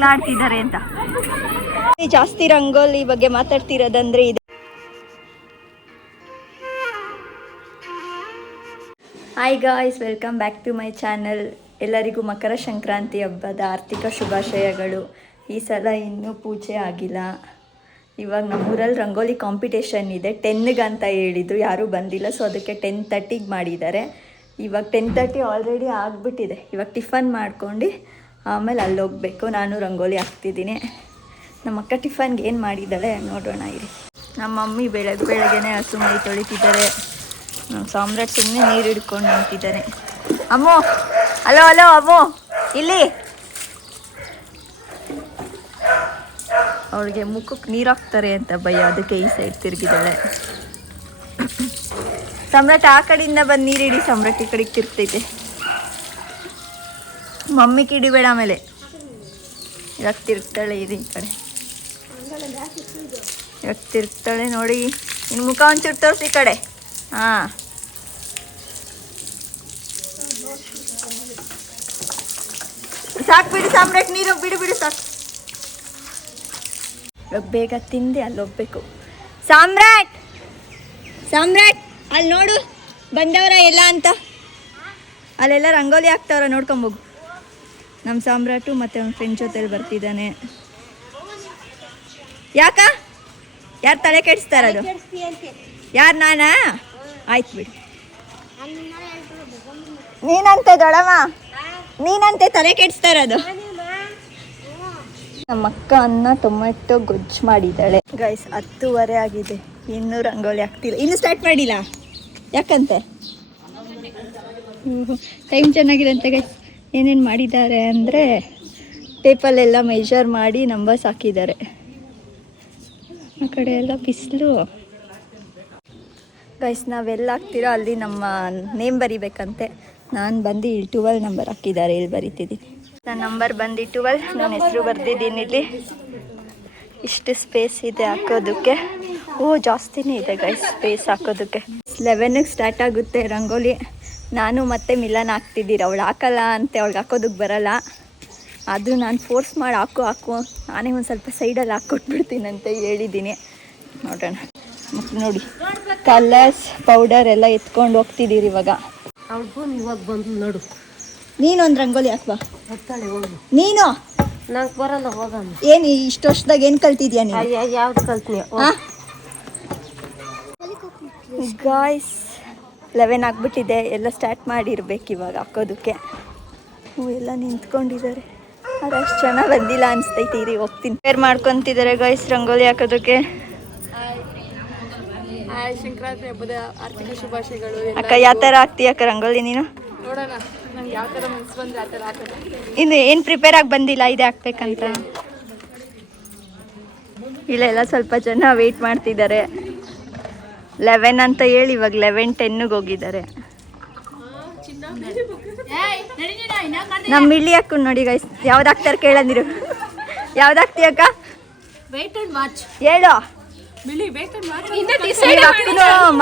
ಜಗಳ ಆಡ್ತಿದ್ದಾರೆ ಅಂತ ಜಾಸ್ತಿ ರಂಗೋಲಿ ಬಗ್ಗೆ ಮಾತಾಡ್ತಿರೋದಂದ್ರೆ ಇದೆ. Hi guys welcome back to my channel ಎಲ್ಲರಿಗೂ ಮಕರ ಸಂಕ್ರಾಂತಿ ಹಬ್ಬದ ಆರ್ಥಿಕ ಶುಭಾಶಯಗಳು. ಈ ಸಲ ಇನ್ನೂ ಪೂಜೆ ಆಗಿಲ್ಲ. ಇವಾಗ ನಮ್ಮೂರಲ್ಲಿ ರಂಗೋಲಿ ಕಾಂಪಿಟೇಷನ್ ಇದೆ. ಟೆನ್ಗೆ ಅಂತ ಹೇಳಿದ್ರು ಯಾರೂ ಬಂದಿಲ್ಲ. ಸೊ ಅದಕ್ಕೆ ಟೆನ್ ತರ್ಟಿಗೆ ಮಾಡಿದ್ದಾರೆ. ಇವಾಗ ಟೆನ್ ತರ್ಟಿ ಆಲ್ರೆಡಿ ಆಗಿಬಿಟ್ಟಿದೆ. ಇವಾಗ ಟಿಫನ್ ಮಾಡ್ಕೊಂಡು ಆಮೇಲೆ ಅಲ್ಲಿ ಹೋಗಬೇಕು ನಾನು ರಂಗೋಲಿ ಹಾಕ್ತಿದ್ದೀನಿ. ನಮ್ಮ ಅಕ್ಕ ಟಿಫನ್ಗೆ ಏನು ಮಾಡಿದ್ದಾಳೆ ನೋಡೋಣ ಇರಿ. ನಮ್ಮ ಮಮ್ಮಿ ಬೆಳಗ್ಗೆ ಬೆಳಗ್ಗೆನೆ ಹಸು ಮೈ ತೊಳಿತಿದ್ದಾರೆ. ನಮ್ಮ ಸಾಮ್ರಾಟ್ ಸುಮ್ಮನೆ ನೀರು ಹಿಡ್ಕೊಂಡು ನಿಂತಿದ್ದಾನೆ. ಅಮ್ಮೋ ಅಲೋ ಅಲೋ ಅಮ್ಮು, ಇಲ್ಲಿ. ಅವಳಿಗೆ ಮುಖಕ್ಕೆ ನೀರು ಹಾಕ್ತಾರೆ ಅಂತ ಭಯ. ಅದಕ್ಕೆ ಈ ಸೈಡ್ ತಿರುಗಿದ್ದಾಳೆ. ಸಮ್ರಾಟ್ ಆ ಕಡೆಯಿಂದ ಬಂದು ನೀರಿಡಿ ಸಮ್ರಾಟ್ ಈ ಕಡೆಗೆ ತಿರ್ತೈತೆ ಮಮ್ಮಿ ಕಿಡಿಬೇಡ ಆಮೇಲೆ. ಇವಾಗ ತಿರ್ತಾಳೆ ಇದು ಈ ಕಡೆ. ಇವಾಗ ತಿರ್ತಾಳೆ ನೋಡಿ. ಇನ್ನು ಮುಖ ಒಂಚೂರು ತೋರಿಸಿ ಈ ಕಡೆ. ಹಾಂ. ಸಾಕು ಬಿಡಿ ಸಾಮ್ರಾಟ್ ನೀರು ಬಿಡು ಬಿಡು ಸಾಕು. ಇವಾಗ ಬೇಗ ತಿಂದೆ, ಅಲ್ಲಿ ಹೋಗ್ಬೇಕು. ಸಾಮ್ರಾಟ್! ಸಾಮ್ರಾಟ್, ಅಲ್ಲಿ ನೋಡು, ಬಂದವರ ಎಲ್ಲ ಅಂತ. ಅಲ್ಲೆಲ್ಲ ರಂಗೋಲಿ ಹಾಕ್ತವ್ರ ನೋಡ್ಕೊಂಬೋಗು ನಮ್ಮ ಸಾಮ್ರಾಟು ಮತ್ತು ಅವ್ನ ಫ್ರೆಂಡ್ ಜೊತೆಲಿ ಬರ್ತಿದ್ದಾನೆ. ಯಾಕ? ಯಾರು ತಲೆ ಕೆಡಿಸ್ತಾರದು ಯಾರು ನಾನಾ? ಆಯ್ತು ಬಿಡಿ. ನೀನಂತೆ ದೊಡಮ್ಮ ನೀನಂತೆ ತಲೆ ಕೆಡಿಸ್ತಾ ಅದು? ನಮ್ಮ ಅಕ್ಕ ಅನ್ನ ಟೊಮೆಟೊ ಗೊಜ್ಜು ಮಾಡಿದ್ದಾಳೆ. ಗೈಸ್ ಹತ್ತುವರೆ ಆಗಿದೆ. ಇನ್ನೂ ರಂಗೋಲಿ ಆಗ್ತಿಲ್ಲ ಇನ್ನೂ ಸ್ಟಾರ್ಟ್ ಮಾಡಿಲ್ಲ? ಯಾಕಂತೆ? ಟೈಮ್ ಚೆನ್ನಾಗಿದೆ ಅಂತ ಗೈಸ್ ಏನೇನು ಮಾಡಿದ್ದಾರೆ ಅಂದರೆ ಟೇಪಲ್ಲೆಲ್ಲ ಮೆಜರ್ ಮಾಡಿ ನಂಬರ್ಸ್ ಹಾಕಿದ್ದಾರೆ. ಆ ಕಡೆ ಎಲ್ಲ ಬಿಸಿಲು. ಗೈಸ್ ನಾವೆಲ್ಲ ಹಾಕ್ತಿರೋ ಅಲ್ಲಿ ನಮ್ಮ ನೇಮ್ ಬರಿಬೇಕಂತೆ. ನಾನು ಬಂದು ಇಲ್ಲಿ ಟುವೆಲ್ ನಂಬರ್ ಹಾಕಿದ್ದಾರೆ, ಇಲ್ಲಿ ಬರಿತಿದ್ದೀನಿ. ನನ್ನ ನಂಬರ್ ಬಂದು ಟುವೆಲ್ ನನ್ನ ಹೆಸರು ಬರ್ದಿದ್ದೀನಿ ಇಲ್ಲಿ. ಇಷ್ಟು ಸ್ಪೇಸ್ ಇದೆ ಹಾಕೋದಕ್ಕೆ. ಓ, ಜಾಸ್ತಿನೇ ಇದೆ ಗೈಸ್ ಸ್ಪೇಸ್ ಹಾಕೋದಕ್ಕೆ. ಲೆವೆನಿಗೆ ಸ್ಟಾರ್ಟ್ ಆಗುತ್ತೆ ರಂಗೋಲಿ. ನಾನು ಮತ್ತೆ ಮಿಲನ್ ಹಾಕ್ತಿದ್ದೀರ. ಅವಳು ಹಾಕಲ್ಲ ಅಂತ ಅವಳಿಗೆ ಹಾಕೋದಕ್ಕೆ ಬರಲ್ಲ. ಆದರೂ ನಾನು ಫೋರ್ಸ್ ಮಾಡಿ ಹಾಕು ಹಾಕು. ನಾನೇ ಒಂದು ಸ್ವಲ್ಪ ಸೈಡಲ್ಲಿ ಹಾಕ್ಕೊಟ್ಬಿಡ್ತೀನಂತೆ ಹೇಳಿದ್ದೀನಿ. ನೋಡೋಣ. ಮತ್ತು ನೋಡಿ ಕಲರ್ಸ್ ಪೌಡರ್ ಎಲ್ಲ ಎತ್ಕೊಂಡು ಹೋಗ್ತಿದ್ದೀರಿ ಇವಾಗ. ಇವಾಗ ಬಂದು ನೋಡು. ನೀನೊಂದು ರಂಗೋಲಿ ಹೋಗು. ನೀನು? ನಂಗೆ ಬರಲ್ಲ ಹೋಗಮ್ಮ ಏನು ಇಷ್ಟು ವರ್ಷದಾಗ ಏನು ಕಲ್ತಿದ್ಯಾ ನೀನು? ಯಾವ್ದು ಕಲ್ತೀನಿ? ಗಾಯ್ಸ್ ಲೆವೆನ್ ಆಗಿಬಿಟ್ಟಿದೆ ಎಲ್ಲ ಸ್ಟಾರ್ಟ್ ಮಾಡಿರ್ಬೇಕು ಇವಾಗ ಹಾಕೋದಕ್ಕೆ. ಹೂ ಎಲ್ಲ ನಿಂತ್ಕೊಂಡಿದ್ದಾರೆ. ಅದು ಅಷ್ಟು ಚೆನ್ನಾಗಿ ಬಂದಿಲ್ಲ ಅನಿಸ್ತೈತಿ ರೀ ಹೋಗ್ತೀನಿ. ಪೇರ್ ಮಾಡ್ಕೊತಿದ್ದಾರೆ ಗೈಸ್ ರಂಗೋಲಿ ಹಾಕೋದಕ್ಕೆ. ಸಂಕ್ರಾಂತಿ ಹಬ್ಬದ ಆರ್ಥಿಕ ಶುಭಾಶಯಗಳು. ಅಕ್ಕ ಯಾವ ಥರ ಹಾಕ್ತೀಯ ಅಕ್ಕ ರಂಗೋಲಿ ನೀನು? ನೋಡೋಣ. ನಂಗೆ ಯಾವ ಥರ ಮನ್ಸು ಬಂದ್ರೆ ಆ ಥರ ಹಾಕೋಣ. ಇನ್ನು ಏನು ಪ್ರಿಪೇರ್ ಆಗಿ ಬಂದಿಲ್ಲ ಇದೇ ಹಾಕ್ಬೇಕಂತ. ಇಲ್ಲೆಲ್ಲ ಸ್ವಲ್ಪ ಜನ ವೆಯ್ಟ್ ಮಾಡ್ತಿದ್ದಾರೆ. ಲೆವೆನ್ ಅಂತ ಹೇಳಿ ಇವಾಗ ಲೆವೆನ್ ಟೆನ್ನಿಗೆ ಹೋಗಿದ್ದಾರೆ. ನಮ್ಮ ಮಿಳಿ ಅಕ್ಕ ನೋಡಿ ಗೈಸ್ ಯಾವ್ದಾಗ್ತಾರೆ ಕೇಳಂದಿರು. ಯಾವ್ದು ಹಾಕ್ತೀಯ ಅಕ್ಕ? ವೇಟ್ ಅಂಡ್ ವಾಚ್ ಹೇಳು.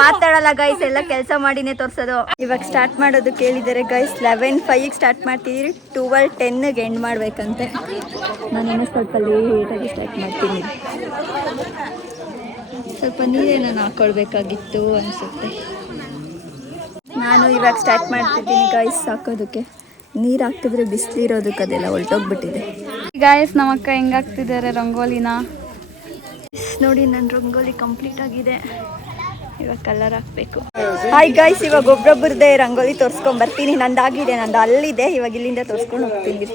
ಮಾತಾಡಲ್ಲ ಗೈಸ್ ಎಲ್ಲ ಕೆಲಸ ಮಾಡಿನೇ ತೋರ್ಸೋದು. ಇವಾಗ ಸ್ಟಾರ್ಟ್ ಮಾಡೋದು ಕೇಳಿದ್ದಾರೆ ಗೈಸ್ ಲೆವೆನ್ ಫೈವ್ಗೆ ಸ್ಟಾರ್ಟ್ ಮಾಡ್ತಿದ್ದೀರಿ ಟುವೆಲ್ ಟೆನ್ಗೆ ಎಂಡ್ ಮಾಡ್ಬೇಕಂತೆ. ನಾನು ಸ್ವಲ್ಪ ಲೇಟಾಗಿ ಸ್ಟಾರ್ಟ್ ಮಾಡ್ತೀನಿ. ಸ್ವಲ್ಪ ನೀರೇ ನಾನು ಹಾಕೊಳ್ಬೇಕಾಗಿತ್ತು ಅನಿಸುತ್ತೆ. ನಾನು ಇವಾಗ ಸ್ಟಾರ್ಟ್ ಮಾಡ್ತಿದ್ದೀನಿ ಗಾಯ್ಸ್ ಹಾಕೋದಕ್ಕೆ. ನೀರು ಹಾಕಿದ್ರೆ ಬಿಸಿಲಿರೋದಕ್ಕೆ ಅದೆಲ್ಲ ಹೊಲ್ಟೋಗ್ಬಿಟ್ಟಿದೆ ಗಾಯಸ್ ನಮ್ಮಕ್ಕ ಹೆಂಗಾಗ್ತಿದ್ದಾರೆ ರಂಗೋಲಿನ? ನೋಡಿ ನನ್ನ ರಂಗೋಲಿ ಕಂಪ್ಲೀಟ್ ಆಗಿದೆ. ಇವಾಗ ಕಲರ್ ಹಾಕ್ಬೇಕು. ಹಾಯ್ ಗಾಯ್ಸ್ ಇವಾಗ ಒಬ್ರೊಬ್ಬರದೇ ರಂಗೋಲಿ ತೋರಿಸ್ಕೊಂಡ್ ಬರ್ತೀನಿ. ನಂದಾಗಿದೆ ನಂದು ಅಲ್ಲಿದೆ. ಇವಾಗ ಇಲ್ಲಿಂದ ತೋರಿಸ್ಕೊಂಡು ಹೋಗ್ತೀನಿ.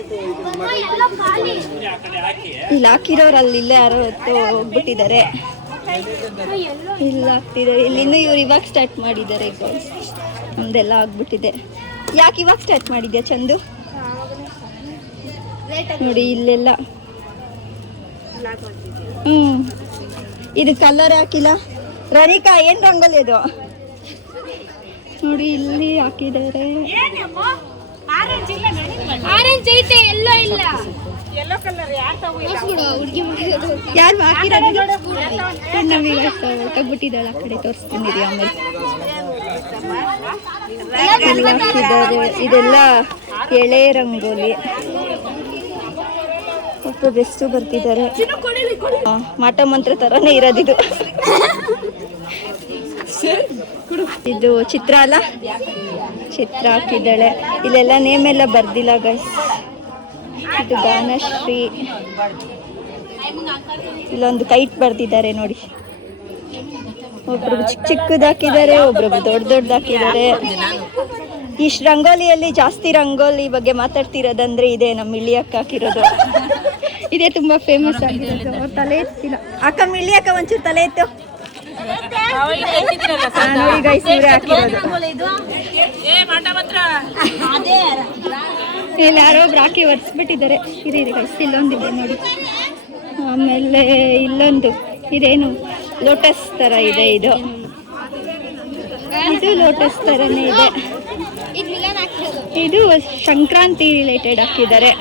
ಇಲ್ಲಿ ಹಾಕಿರೋರು ಅಲ್ಲಿ ಇಲ್ಲೇ ಯಾರೋ ಹೊತ್ತು ಹೋಗ್ಬಿಟ್ಟಿದ್ದಾರೆ. ಇಲ್ಲ ಇಲ್ಲಿ ಇನ್ನೂ ಇವ್ರು ಇವಾಗ ಸ್ಟಾರ್ಟ್ ಮಾಡಿದ್ದಾರೆ ಗಾಯ್ಸ್ ನಮ್ದೆಲ್ಲ ಆಗ್ಬಿಟ್ಟಿದೆ. ಯಾಕೆ ಇವಾಗ ಸ್ಟಾರ್ಟ್ ಮಾಡಿದ್ಯಾ ಚಂದು? ನೋಡಿ ಇಲ್ಲೆಲ್ಲ. ಹ್ಮ್. ಇದು ಕಲರ್ ಹಾಕಿಲ್ಲ. ರನಿಕಾ, ಏನ್ ರಂಗೋಲಿ ಅದು ನೋಡಿ ಇಲ್ಲಿ ಹಾಕಿದ್ದಾರೆ. ಆರೆಂಜ್ ಐತೆ ಇಲ್ಲ. ಯಾರು ಹಾಕಿರೋದು ನಮಗೆ ಹೊರಟೋಗ್ಬಿಟ್ಟಿದ್ದಾಳೆ ಆ ಕಡೆ ತೋರಿಸ್ತೀನಿ ಆಮೇಲೆ. ಹಾಕಿದ್ದಾರೆ ಇದೆಲ್ಲ ಎಳೆ ರಂಗೋಲಿ. ಒಬ್ಬ ಬೆಸ್ಟು ಬರ್ತಿದ್ದಾರೆ. ಮಾಟ ಮಂತ್ರ ಥರನೇ ಇರೋದಿದು ಇದು. ಚಿತ್ರ ಅಲ್ಲ? ಚಿತ್ರ ಹಾಕಿದ್ದಾಳೆ. ಇಲ್ಲೆಲ್ಲ ನೇಮ್ ಎಲ್ಲ ಬರ್ದಿಲ್ಲ ಗೈಸ್ ಇದು ಗಾನಶ್ರೀ ಇಲ್ಲೊಂದು ಕೈಟ್ ಬರ್ದಿದ್ದಾರೆ ನೋಡಿ. ಒಬ್ರು ಚಿಕ್ಕ ಚಿಕ್ಕದ ಹಾಕಿದ್ದಾರೆ ಒಬ್ರು ದೊಡ್ಡ ದೊಡ್ಡದಾಕಿದ್ದಾರೆ ಇಷ್ಟು ರಂಗೋಲಿಯಲ್ಲಿ ಜಾಸ್ತಿ ರಂಗೋಲಿ ಬಗ್ಗೆ ಮಾತಾಡ್ತಿರೋದಂದ್ರೆ ಇದೆ ನಮ್ಮ ಇಳಿಯಕ್ಕ ಹಾಕಿರೋದು. ಇದೇ ತುಂಬಾ ಫೇಮಸ್ ಆಗಿರೋದು ತಲೆ ಎತ್ತಿಲ್ಲ ಅಕ್ಕ, ಇಳಿಯಕ್ಕ ಒಂಚೂರು ತಲೆ ಎತ್ತು. ಇಲ್ಲಿ ಯಾರೋ ಒಬ್ರು ಹಾಕಿ ಒರೆಸ್ಬಿಟ್ಟಿದ್ದಾರೆ ಇರಿ ಗೈಸ್ ಇಲ್ಲೊಂದಿದೆ ನೋಡಿ. ಆಮೇಲೆ ಇಲ್ಲೊಂದು ಇದೇನು ಲೋಟಸ್ ತರ ಇದೆ ಇದು. ಇದು ಲೋಟಸ್ ತರನೇ ಇದೆ. ಇದು ಸಂಕ್ರಾಂತಿ ರಿಲೇಟೆಡ್ ಹಾಕಿದ್ದಾರೆ.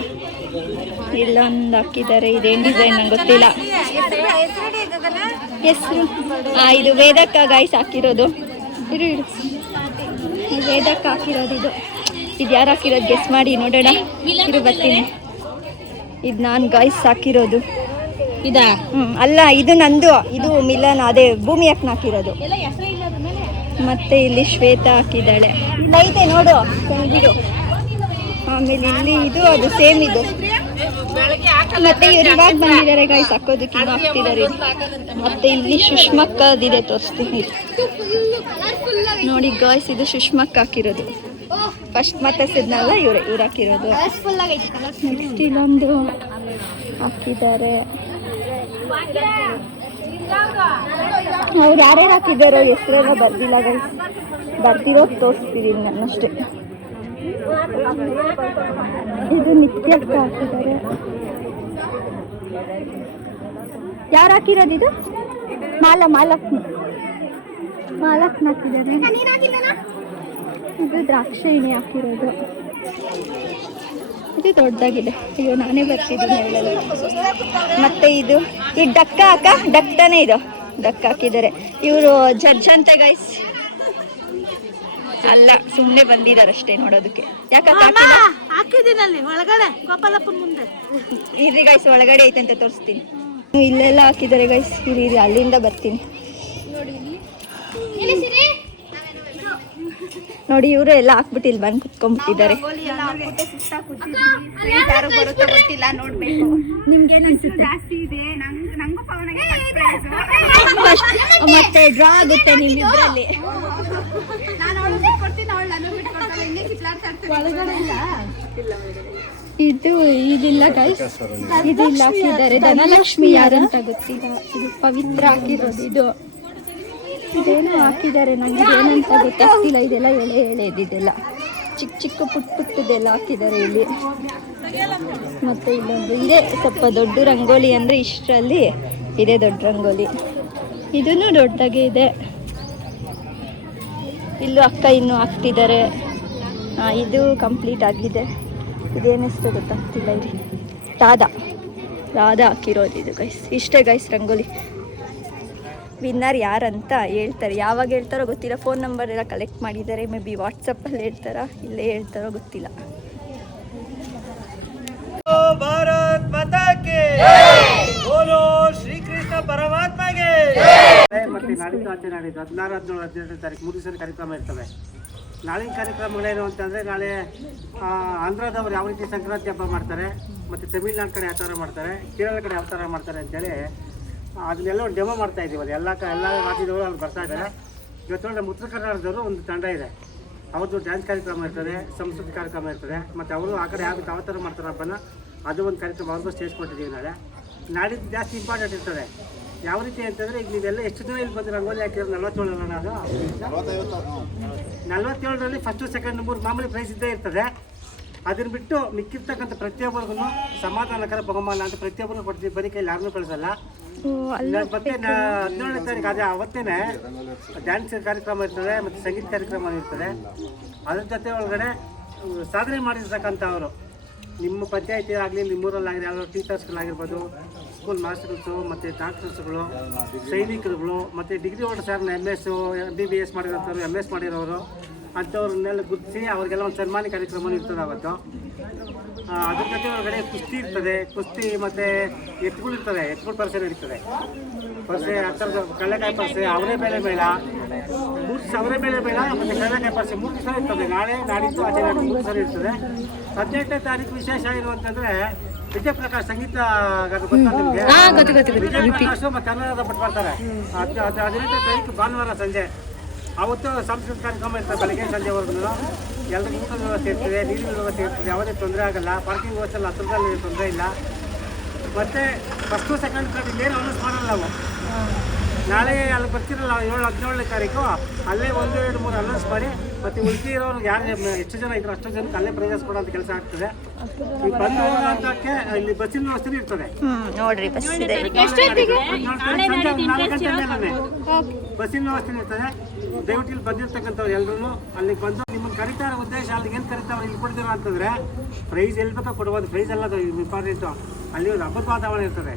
ಇಲ್ಲೊಂದು ಹಾಕಿದ್ದಾರೆ, ಇದೇನು ಡಿಸೈನ್ ನಂಗೆ ಗೊತ್ತಿಲ್ಲ. ಹೆಸರು ಹಾಂ ಇದು ವೇದಕ್ಕ ಗಾಯ್ಸ್ ಹಾಕಿರೋದು. ಇರು ಇರು. ಇದು ವೇದಕ್ಕ ಹಾಕಿರೋದು ಇದು. ಇದು ಯಾರು ಹಾಕಿರೋದು ಗೆಸ್ ಮಾಡಿ ನೋಡೋಣ. ಇರು ಬರ್ತೀನಿ. ಇದು ನಾನು ಗಾಯ್ಸ್ ಹಾಕಿರೋದು. ಇದಾ? ಹ್ಞೂ ಅಲ್ಲ ಇದು ನಂದು. ಇದು ಮಿಲನ್ ಅದೇ ಭೂಮಿ ಹಾಕಿ ಹಾಕಿರೋದು. ಮತ್ತೆ ಇಲ್ಲಿ ಶ್ವೇತಾ ಹಾಕಿದ್ದಾಳೆ. ಐತೆ ನೋಡು ಬಿಡು ಆಮೇಲೆ ಇಲ್ಲಿ ಇದು ಅದು ಸೇಮ್ ಇದು. ಮತ್ತೆ ಇವ್ರು ಇವಾಗ ಬಂದಿದ್ದಾರೆ ಗಾಯ್ಸ್ ಹಾಕೋದಕ್ಕೆ ಹಾಕ್ತಿದ್ದಾರೆ. ಮತ್ತೆ ಇಲ್ಲಿ ಸುಷ್ಮಕ್ಕದಿದೆ ತೋರಿಸ್ತೀನಿ. ನೋಡಿ ಗಾಯ್ಸ್ ಇದು ಸುಷ್ಮಕ್ಕ ಹಾಕಿರೋದು. ಫಸ್ಟ್ ಮತ್ತೆ ಸಿದ್ನಲ್ಲ ಇವ್ರೆ ಇವ್ರು ಹಾಕಿರೋದು. ನೆಕ್ಸ್ಟ್ ಇಲ್ಲೊಂದು ಹಾಕಿದ್ದಾರೆ. ಅವ್ರು ಯಾರ್ಯಾರು ಹಾಕಿದ್ದಾರೆ ಹೆಸರೆಲ್ಲ ಬರ್ದಿಲ್ಲ ಗೈಸ್ ಬರ್ದಿರೋದು ತೋರಿಸ್ತಿದ್ದೀನಿ ನಾನಷ್ಟೇ ಇದು ನಿತ್ಯ ಹಾಕಿದ್ದಾರೆ. ಯಾರು ಹಾಕಿರೋದು ಇದು? ಮಾಲ ಮಾಲಕ್ಷ್ಮಿ ಮಾಲಕ್ಷ್ಮಿ ಹಾಕಿದ್ದಾರೆ. ಇದು ದ್ರಾಕ್ಷಾಯಿಣಿ ಹಾಕಿರೋದು. ಇದು ದೊಡ್ಡದಾಗಿದೆ. ಅಯ್ಯೋ, ನಾನೇ ಬರ್ತಿದ್ದೀನಿ ಹೇಳಲು ಮತ್ತೆ ಇದು, ಈ ಡಕ್ಕ ಹಾಕ? ಡಕ್ ಇದು. ಡಕ್ ಹಾಕಿದ್ದಾರೆ. ಇವರು, ಜಡ್ಜ್ ಅಂತೆ ಗೈಸ್ ಅಲ್ಲ ಸುಮ್ಮನೆ ಬಂದಿದ್ದಾರೆ ಅಷ್ಟೇ ನೋಡೋದಕ್ಕೆ ಯಾಕೆ ಹಾಕಿದ್ದೀನಲ್ಲಿ ಒಳಗಡೆ ಗೋಪಾಲಪ್ಪನ ಮುಂದೆ ಇರ್ರಿ ಗೈಸ್ ಒಳಗಡೆ ಐತಂತೆ ತೋರಿಸ್ತೀನಿ ಇಲ್ಲೆಲ್ಲ ಹಾಕಿದ್ದಾರೆ ಗೈಸ್ ಇರಿ ಇರಿ ಅಲ್ಲಿಂದ ಬರ್ತೀನಿ ನೋಡಿ ಇವರು ಎಲ್ಲ ಹಾಕ್ಬಿಟ್ಟು ಇಲ್ಲಿ ಬಂದು ಕುತ್ಕೊಂಡ್ಬಿಟ್ಟಿದ್ದಾರೆ ಗೊತ್ತಿಲ್ಲ ನೋಡ್ಬೇಕು ನಿಮ್ಗೇನು ಅನ್ಸುತ್ತೆ ಜಾಸ್ತಿ ಇದೆ ಮತ್ತೆ ಡ್ರಾ ಆಗುತ್ತೆ ನಿಮ್ಮಿಬ್ರಲ್ಲಿ ಇದು, ಇದಿಲ್ಲ ಗೈಸ್ ಇದು ಇಲ್ಲ ಹಾಕಿದ್ದಾರೆ ಧನಲಕ್ಷ್ಮಿ ಯಾರಂತ ಗೊತ್ತಿಲ್ಲ. ಇದು ಪವಿತ್ರ ಹಾಕಿರೋದು ಇದು. ಇದೇನು ಹಾಕಿದ್ದಾರೆ ನನಗೆ ಏನಂತ ಗೊತ್ತಾಗ್ತಿಲ್ಲ. ಇದೆಲ್ಲ ಎಳೆ ಎಳೆ ಇದೆಲ್ಲ ಚಿಕ್ಕ ಚಿಕ್ಕ ಪುಟ್ಟ ಪುಟ್ಟದೆಲ್ಲ ಹಾಕಿದ್ದಾರೆ ಇಲ್ಲಿ. ಮತ್ತೆ ಇಲ್ಲೊಂದು ಇದೆ. ಸ್ವಲ್ಪ ದೊಡ್ಡ ರಂಗೋಲಿ ಅಂದ್ರೆ ಇಷ್ಟರಲ್ಲಿ ಇದೆ ದೊಡ್ಡ ರಂಗೋಲಿ. ಇದನ್ನು ದೊಡ್ಡದಾಗೆ ಇದೆ. ಇಲ್ಲೂ ಅಕ್ಕ ಇನ್ನು ಹಾಕ್ತಿದ್ದಾರೆ. ಇದು ಕಂಪ್ಲೀಟ್ ಆಗಿದೆ. ಇದೇನಿಸ್ತು ಗೊತ್ತಾಗ್ತಿಲ್ಲ ಇಲ್ಲಿ ರಾಧಾ. ರಾಧಾ ಹಾಕಿರೋದು ಇದು ಗೈಸ್ ಇಷ್ಟೇ ಗೈಸ್ ರಂಗೋಲಿ. ವಿನ್ನರ್ ಯಾರಂತ ಹೇಳ್ತಾರೆ. ಯಾವಾಗ ಹೇಳ್ತಾರೋ ಗೊತ್ತಿಲ್ಲ. ಫೋನ್ ನಂಬರ್ ಎಲ್ಲ ಕಲೆಕ್ಟ್ ಮಾಡಿದ್ದಾರೆ. ಮೇ ಬಿ ವಾಟ್ಸಪ್ಪಲ್ಲಿ ಹೇಳ್ತಾರಾ? ಇಲ್ಲೇ ಹೇಳ್ತಾರೋ ಗೊತ್ತಿಲ್ಲ. ಭಾರತ್ ಮಾತಾ ಕೆ ಬೋಲೋ ಶ್ರೀಕೃಷ್ಣ ಪರಮಾತ್ಮಗೆ. ಮತ್ತೆ ನಾಡಿದ್ದು ಆಚೆ ನಾಡಿದ್ದು ಹದಿನಾರು ಹದಿನೇಳು ಹದಿನೆಂಟನೇ ತಾರೀಕು ಮೂರು ದಿವಸ ಕಾರ್ಯಕ್ರಮ ಇರ್ತವೆ. ನಾಳಿನ ಕಾರ್ಯಕ್ರಮಗಳೇನು ಅಂತಂದರೆ ನಾಳೆ ಆಂಧ್ರದವ್ರು ಯಾವ ರೀತಿ ಸಂಕ್ರಾಂತಿ ಹಬ್ಬ ಮಾಡ್ತಾರೆ, ಮತ್ತು ತಮಿಳ್ನಾಡು ಕಡೆ ಯಾವ ಥರ ಮಾಡ್ತಾರೆ, ಕೇರಳ ಕಡೆ ಯಾವ ಥರ ಮಾಡ್ತಾರೆ ಅಂತೇಳಿ, ಅದನ್ನೆಲ್ಲ ಒಂದು ಡೆಮೋ ಮಾಡ್ತಾ ಇದ್ದೀವಿ ಅದು ಎಲ್ಲ ಕ- ಎಲ್ಲ ರಾಜ್ಯದವರು ಅಲ್ಲಿ ಬರ್ತಾ ಇದ್ದಾರೆ. ಇವತ್ತು ನಮ್ಮ ಉತ್ತರ ಕರ್ನಾಟಕದವರು ಒಂದು ತಂಡ ಇದೆ. ಅವ್ರದ್ದು ಡ್ಯಾನ್ಸ್ ಕಾರ್ಯಕ್ರಮ ಇರ್ತದೆ, ಸಂಸ್ಕೃತಿ ಕಾರ್ಯಕ್ರಮ ಇರ್ತದೆ, ಮತ್ತು ಅವರು ಆ ಕಡೆ ಯಾವ ಯಾವ ಥರ ಮಾಡ್ತಾರೆ ಹಬ್ಬನ. ಅದು ಒಂದು ಕಾರ್ಯಕ್ರಮ ಅವ್ರಿಗೂ ಸ್ಟೇಜ್ ಕೊಟ್ಟಿದ್ದೀವಿ ನಾಳೆ. ನಾಡಿದ್ದು ಜಾಸ್ತಿ ಇಂಪಾರ್ಟೆಂಟ್ ಇರ್ತದೆ. ಯಾವ ರೀತಿ ಅಂತಂದರೆ ಈಗ ನೀವೆಲ್ಲ ಎಷ್ಟು ಜನ ಇಲ್ಲಿ ಬಂದು ರಂಗೋಲಿ ಹಾಕಿರೋದು ನಲ್ವತ್ತೇಳು ಜನ ಅದು? ನಲ್ವತ್ತೇಳರಲ್ಲಿ ಫಸ್ಟು ಸೆಕೆಂಡ್ ಮೂರು ಮಾಮೂಲಿ ಪ್ರೈಸ್ ಇದ್ದೇ ಇರ್ತದೆ. ಅದನ್ನ ಬಿಟ್ಟು ಮಿಕ್ಕಿರ್ತಕ್ಕಂಥ ಪ್ರತಿಯೊಬ್ಬರಿಗೂ ಸಮಾಧಾನಕರ ಬಹುಮಾನ ಅಂತ ಪ್ರತಿಯೊಬ್ಬರು ಕೊಡ್ತೀವಿ. ಬರೀ ಕೈಲಿ ಯಾರನ್ನೂ ಕಳಿಸಲ್ಲ. ಮತ್ತೆ ಹದಿನೇಳನೇ ತಾರೀಕು ಅದೇ ಅವತ್ತೇನೆ. ಡ್ಯಾನ್ಸ್ ಕಾರ್ಯಕ್ರಮ ಇರ್ತದೆ ಮತ್ತು ಸಂಗೀತ ಕಾರ್ಯಕ್ರಮ ಇರ್ತದೆ. ಅದ್ರ ಜೊತೆ ಒಳಗಡೆ ಸಾಧನೆ ಮಾಡಿರ್ತಕ್ಕಂಥವ್ರು. ನಿಮ್ಮ ಪಂಚಾಯತಿ ಆಗಲಿ ನಿಮ್ಮೂರಲ್ಲಾಗಲಿ ಯಾವ್ದಾದ್ರು ಟೀಚರ್ಸ್ಗಳಾಗಿರ್ಬೋದು ಸ್ಕೂಲ್ ಮಾಸ್ಟರ್ಸು ಮತ್ತು ಡಾಕ್ಟರ್ಸ್ಗಳು ಸೈನಿಕರುಗಳು, ಮತ್ತು degree ಓಡಿಸೋರ್ನ M S M B B S ಮಾಡಿರೋಂಥವ್ರು M S ಮಾಡಿರೋರು ಅಂಥವ್ರನ್ನೆಲ್ಲ ಗುರುತಿಸಿ ಅವ್ರಿಗೆಲ್ಲ ಒಂದು ಸನ್ಮಾನ ಕಾರ್ಯಕ್ರಮ ಇರ್ತದೆ ಅವತ್ತು. ಅದ್ರ ಜೊತೆ ಒಳಗಡೆ ಕುಸ್ತಿ ಇರ್ತದೆ. ಕುಸ್ತಿ ಮತ್ತು ಎತ್ತುಗಳು ಇರ್ತದೆ. ಎತ್ತುಗಳು ಪರಿಸೆ ಇರ್ತದೆ ಪರಿಸೆ ಆ ಥರದ ಕಡಲೆಕಾಯಿ ಪರಿಸೆ, ಅವರೇ ಬೇಳೆ ಬೇಡ. ಮೂರು ಸಾವಿರ ಬೇಳೆ ಬೇಡ, ಮತ್ತು ಕಡಲೆಕಾಯಿ ಪರಿಸೆ ಮೂರು ದಿವಸ ಇರ್ತದೆ. ನಾಳೆ ನಾಡಿದ್ದು ಆಚೆ ಮೂರು ದಿವಸ ಇರ್ತದೆ. ಹದಿನೆಂಟನೇ ತಾರೀಕು ವಿಶೇಷ ಇರುವಂತಂದ್ರೆ ವಿಜಯಪ್ರಕಾಶ್ ಸಂಗೀತ ಗೊತ್ತಾ ಗೊತ್ತು ಮತ್ತೆ ಅನುರಾಧ ಭಟ್ ಬರ್ತಾರೆ. ಹದ್- ಹದ್- ಹದಿನೆಂಟನೇ ತಾರೀಕು ಭಾನುವಾರ ಸಂಜೆ. ಅವತ್ತು ಸಾಂಸ್ಕೃತಿಕ ಕಾರ್ಯಕ್ರಮ ಇರ್ತದೆ ಬೆಳಗ್ಗೆ ಸಂಜೆವರೆಗೂ ಎಲ್ಲರಿಗೂ ಊಟದ ವ್ಯವಸ್ಥೆ ಇರ್ತದೆ ನೀರಿನ ವ್ಯವಸ್ಥೆ ಇರ್ತದೆ ಯಾವುದೇ ತೊಂದರೆ ಆಗಲ್ಲ. ಪಾರ್ಕಿಂಗ್ ವ್ಯವಸ್ಥೆ ಎಲ್ಲ ಹತ್ರದಲ್ಲಿ ತೊಂದರೆ ಇಲ್ಲ. ಮತ್ತೆ ಫಸ್ಟು ಸೆಕೆಂಡ್ ಥರ್ಡ್ ಇಲ್ಲೇನು ಅನೌನ್ಸ್ ಮಾಡಲ್ಲ ನಾವು. ನಾಳೆ ಅಲ್ಲಿ ಬರ್ತಿರಲ್ಲ ಏಳು ಹದಿನೇಳನೇ ತಾರೀಕು ಅಲ್ಲೇ ಒಂದು ಎರಡು ಮೂರು ಅನೌನ್ಸ್ ಮಾಡಿ ಮತ್ತೆ ಉಳಿದಿರೋರು ಯಾರು ಎಷ್ಟು ಜನ ಇದ್ರು ಅಷ್ಟು ಜನಕ್ಕೆ ಅಲ್ಲೇ ಪ್ರವೇಶ ಅಂತ ಕೆಲಸ ಆಗ್ತದೆ. ಬಂದು ಅಂತಕ್ಕೆ ಇಲ್ಲಿ ಬಸ್ಸಿನ ವ್ಯವಸ್ಥೆ ಇರ್ತದೆ. ಹ್ಮ್ ನೋಡ್ರಿ ಬಸ್ ಇದೆ. ಬಸ್ಸಿನ ವ್ಯವಸ್ಥೆ ಇರ್ತದೆ. ದಯವಿಟ್ಟು ಇಲ್ಲಿ ಬಂದಿರ್ತಕ್ಕಂಥವ್ರು ಎಲ್ಲರೂ ಅಲ್ಲಿ ಬಂದು ನಿಮ್ಮನ್ನು ಕರೀತಾರ ಉದ್ದೇಶ ಅಲ್ಲಿಗೆ ಏನು ಕರೀತಾವ್ರು ಇಲ್ಲಿ ಕೊಡ್ತೀರ ಅಂತಂದ್ರೆ ಪ್ರೈಸ್ ಎಲ್ಲಿ ಬೇಕೋ ಕೊಡ್ಬೋದು ಪ್ರೈಸ್ ಎಲ್ಲ ಇಂಪಾರ್ಟೆಂಟು ಅಲ್ಲಿ ಒಂದು ಹಬ್ಬದ ವಾತಾವರಣ ಇರ್ತದೆ.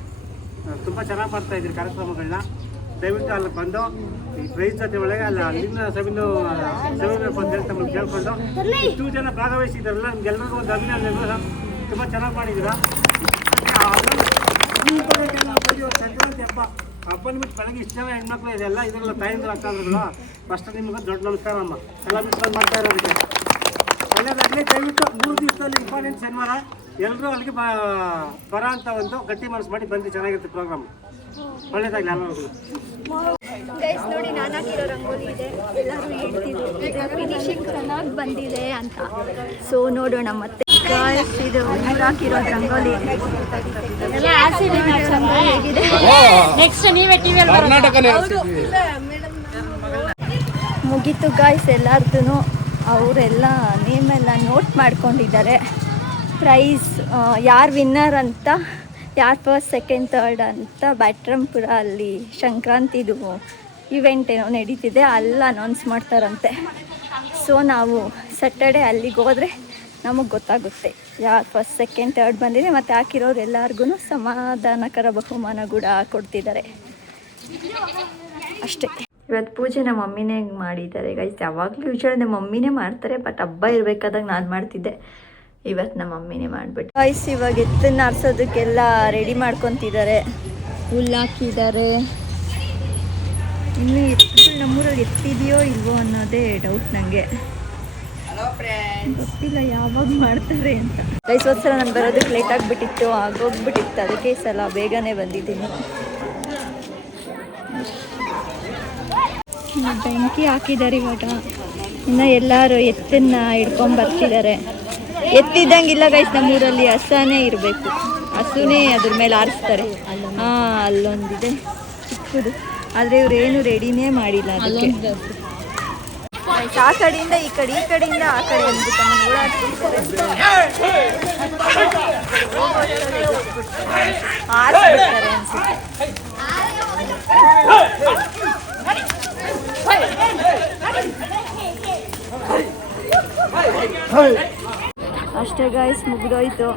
ತುಂಬ ಚೆನ್ನಾಗಿ ಮಾಡ್ತಾ ಇದ್ದೀರಿ ಕಾರ್ಯಕ್ರಮಗಳನ್ನ. ದಯವಿಟ್ಟು ಅಲ್ಲಿ ಬಂದು ಈ ಪ್ರೈಸ್ ಜೊತೆ ಒಳಗೆ ಅಲ್ಲಿ ಅಲ್ಲಿನ ಸವಿನು ಸವಿಬೇಕು ಬಂದು ಹೇಳಿ ತಮ್ಮನ್ನು ಕೇಳ್ಕೊಂಡು. ಇಷ್ಟು ಜನ ಭಾಗವಹಿಸಿದಾರಲ್ಲ ನಿಮ್ಗೆಲ್ಲರಿಗೂ ಒಂದು ಅಭಿನಂದನೆ ತುಂಬ ಚೆನ್ನಾಗಿ ಮಾಡಿದ್ದೀರಾ? ಹಬ್ಬ ಹಬ್ಬನ ಬಿಟ್ಟು ಬೆಳಗ್ಗೆ ಇಷ್ಟು ಜನ ಹೆಣ್ಮಕ್ಳು, ಇದೆಲ್ಲ ಇದ್ರಲ್ಲ ತಾಯಿಂದ್ರ ಅಕ್ಕಂದ್ರಲ್ಲ ಫಸ್ಟ್ ನಿಮ್ಗೆ ದೊಡ್ಡ ನಮಸ್ಕಾರ ಅಮ್ಮ. ಎಲ್ಲ ಮಿಸ್ಕೊಂಡು ಮಾಡ್ತಾ ಇರೋದಕ್ಕೆ. ಒಳ್ಳೆಯದಾಗಲಿ ದಯವಿಟ್ಟು ಮೂರು ದಿವಸದಲ್ಲಿ ಇಂಪಾರ್ಟೆಂಟ್ ಶನಿವಾರ ಎಲ್ಲರೂ ಅಲ್ಲಿಗೆ ಬರೋ ಅಂತ ಒಂದು ಗಟ್ಟಿ ಮನಸ್ಸು ಮಾಡಿ ಬಂದು ಚೆನ್ನಾಗಿರುತ್ತೆ ಪ್ರೋಗ್ರಾಮ್ ಗೈಸ್ ನೋಡಿ ನಾನು ಹಾಕಿರೋ ರಂಗೋಲಿ ಇದೆ. ಎಲ್ಲರೂ ಹೇಳ್ತಿದ್ರು ಫಿನಿಶಿಂಗ್ ಚೆನ್ನಾಗಿ ಬಂದಿದೆ ಅಂತ. ಸೊ ನೋಡೋಣ ಮತ್ತೆ. ಗೈಸ್ ಇದು ಇವ್ರು ಹಾಕಿರೋ ರಂಗೋಲಿ ನೆಕ್ಸ್ಟ್ ನೀವೇ ಟಿವಿಯಲ್ಲಿ ಮುಗೀತು ಗಾಯ್ಸ್ ಎಲ್ಲಾರ್ದು ಅವರೆಲ್ಲ ನೇಮೆಲ್ಲ ನೋಟ್ ಮಾಡ್ಕೊಂಡಿದ್ದಾರೆ. ಪ್ರೈಸ್ ಯಾರು ವಿನ್ನರ್ ಅಂತ ಯಾರು ಫಸ್ಟ್ ಸೆಕೆಂಡ್ ತರ್ಡ್ ಅಂತ ಬ್ಯಾಟ್ರಂಪುರ ಅಲ್ಲಿ ಸಂಕ್ರಾಂತಿದು ಇವೆಂಟ್ ಏನೋ ನಡೀತಿದೆ, ಅಲ್ಲ ಅನೌನ್ಸ್ ಮಾಡ್ತಾರಂತೆ. ಸೊ ನಾವು ಸಟರ್ಡೆ ಅಲ್ಲಿಗೆ ಹೋದರೆ ನಮಗೆ ಗೊತ್ತಾಗುತ್ತೆ ಯಾರು ಫಸ್ಟ್ ಸೆಕೆಂಡ್ ತರ್ಡ್ ಬಂದಿದೆ, ಮತ್ತು ಹಾಕಿರೋರು ಎಲ್ಲರಿಗೂ ಸಮಾಧಾನಕರ ಬಹುಮಾನ ಕೂಡ ಕೊಡ್ತಿದ್ದಾರೆ. ಅಷ್ಟೇ. ಇವತ್ತು ಪೂಜೆ ನಮ್ಮ ಮಮ್ಮಿನೇ ಮಾಡಿದ್ದಾರೆ. ಗೈಸ್ ಯಾವಾಗಲೂ ಯೂಶ್ವಲಿ ನಮ್ಮ ಮಮ್ಮಿನೇ ಮಾಡ್ತಾರೆ ಬಟ್ ಹಬ್ಬ ಇರಬೇಕಾದಾಗ ನಾನು ಮಾಡ್ತಿದ್ದೆ. ಇವತ್ತು ನಮ್ಮ ಮಮ್ಮಿನೇ ಮಾಡಿಬಿಟ್ಟು. ವಾಯ್ಸ್ ಇವಾಗ ಎತ್ತನ್ನ ಆರಿಸೋದಕ್ಕೆಲ್ಲ ರೆಡಿ ಮಾಡ್ಕೊತಿದ್ದಾರೆ. ಹುಲ್ಲು ಹಾಕಿದ್ದಾರೆ. ಇನ್ನು ಎತ್ತು ನಮ್ಮೂರಲ್ಲಿ ಎತ್ತಿದೆಯೋ ಇಲ್ವೋ ಅನ್ನೋದೇ ಡೌಟ್ ನನಗೆ ಗೊತ್ತಿಲ್ಲ ಯಾವಾಗ ಮಾಡ್ತಾರೆ ಅಂತ. ಒಂದ್ಸಲ ನಾನು ಬರೋದಕ್ಕೆ ಲೇಟ್ ಆಗಿಬಿಟ್ಟಿತ್ತು ಆಗೋಗ್ಬಿಟ್ಟಿತ್ತು. ಅದಕ್ಕೆ ಈ ಸಲ ಬೇಗನೆ ಬಂದಿದ್ದೀನಿ. ಬೆಂಕಿ ಹಾಕಿದ್ದಾರೆ ಇವಾಗ. ಇನ್ನು ಎಲ್ಲರೂ ಎತ್ತನ್ನ ಹಿಡ್ಕೊಂಡ್ ಬರ್ತಿದ್ದಾರೆ. ಎತ್ತಿದ್ದಂಗಿಲ್ಲ ಗೈಸ್ ನಮ್ಮೂರಲ್ಲಿ ಹಸನೇ ಇರಬೇಕು ಹಸುನೇ ಅದ್ರ ಮೇಲೆ ಆರಿಸ್ತಾರೆ ಹಾ ಅಲ್ಲೊಂದಿದೆ ಚಿಕ್ಕದು ಆದರೆ ಇವ್ರು ಏನು ರೆಡಿನೇ ಮಾಡಿಲ್ಲ ಅದಕ್ಕೆ ಆ ಕಡೆಯಿಂದ ಈ ಕಡೆ ಈ ಕಡೆಯಿಂದ ಆ ಕಡೆ ಆರಿಸ್ಬಿಡ್ತಾರೆ ಅನ್ಸುತ್ತೆ ಅಷ್ಟೇ ಗಾಯ್ಸ್ ಮುಗಿದೋಯ್ತು.